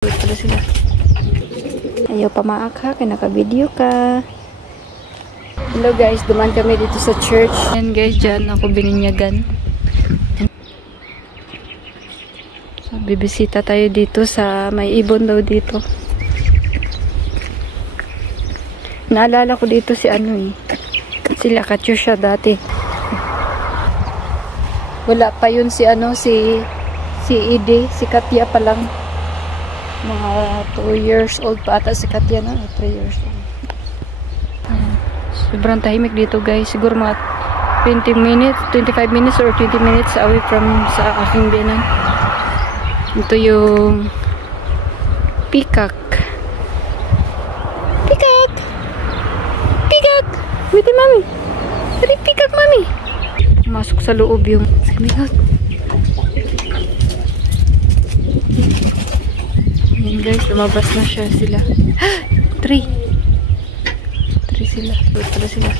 Pala sila. Ayaw pamaak ha, kaya naka-video ka. Hello guys, dumaan kami dito sa church. Yan guys, dyan ako bininyagan. So, bibisita tayo dito sa may ibon daw dito. Naalala ko dito si ano eh. Sila Katyusha dati. Wala pa yun si ano, si Ide, si Katya pa lang. Mga 2 years old pa ata si Katya na, 3 years old. Sobrang tahimik dito guys. Siguro mga 20 minutes, 25 minutes or 20 minutes away from sa aking biyanan. Ito yung peacock. Peacock! Peacock! Wait, mami. Dari peacock, mami. Masok sa loob yung sinigot. Ayan guys, lumabas na siya sila. 3 sila. 2 pala sila.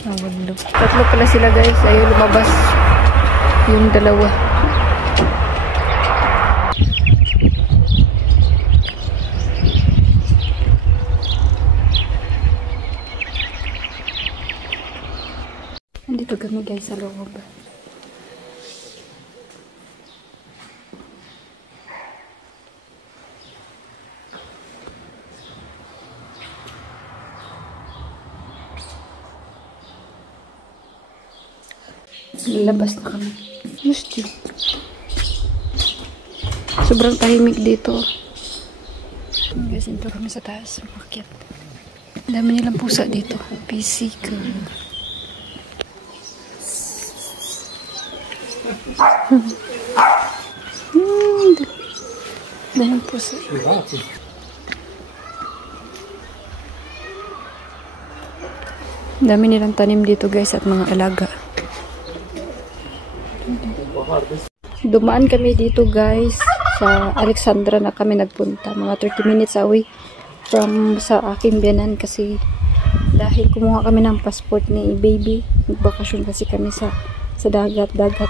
Walo. 3 pala sila guys. Ayaw lumabas yung dalawa. Nandito kami guys sa loob. Lalabas na kami. Gusto. Sobrang tahimik dito. Guys, ito kami sa taas. Makiat. Ang dami nilang pusa dito. PC ka. Dami pusa. Dami nilang tanim dito guys at mga alaga. Dumaan kami dito guys sa Alexandra na kami nagpunta. Mga 30 minutes away from sa aking biyanan kasi dahil kumuha kami ng passport ni baby. Nagbakasyon kasi kami sa dagat.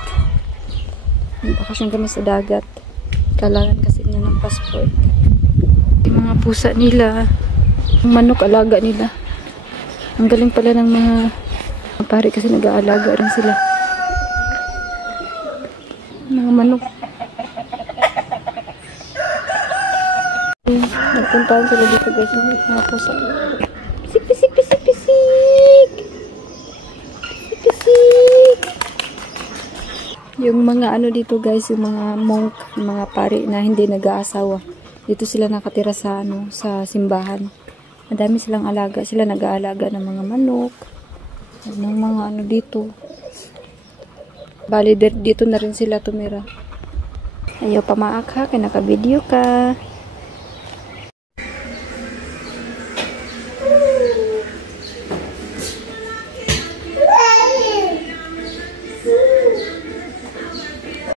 Nagbakasyon kami sa dagat. Kailangan kasi niya ng passport. Yung mga pusa nila, manok alaga nila. Ang galing pala ng mga pare kasi nag-aalaga rin sila. Mga manok. Nagpuntahan sila dito guys. Mga pusa. Pisik! Yung mga ano dito guys, yung mga monk, yung mga pare na hindi nag-aasawa. Dito sila nakatira sa ano, sa simbahan. Madami silang alaga. Sila nag-aalaga ng mga manok. Ng mga ano dito. Bali, dito na rin sila tumira. Ayaw pamaak ha, kaya naka-video ka.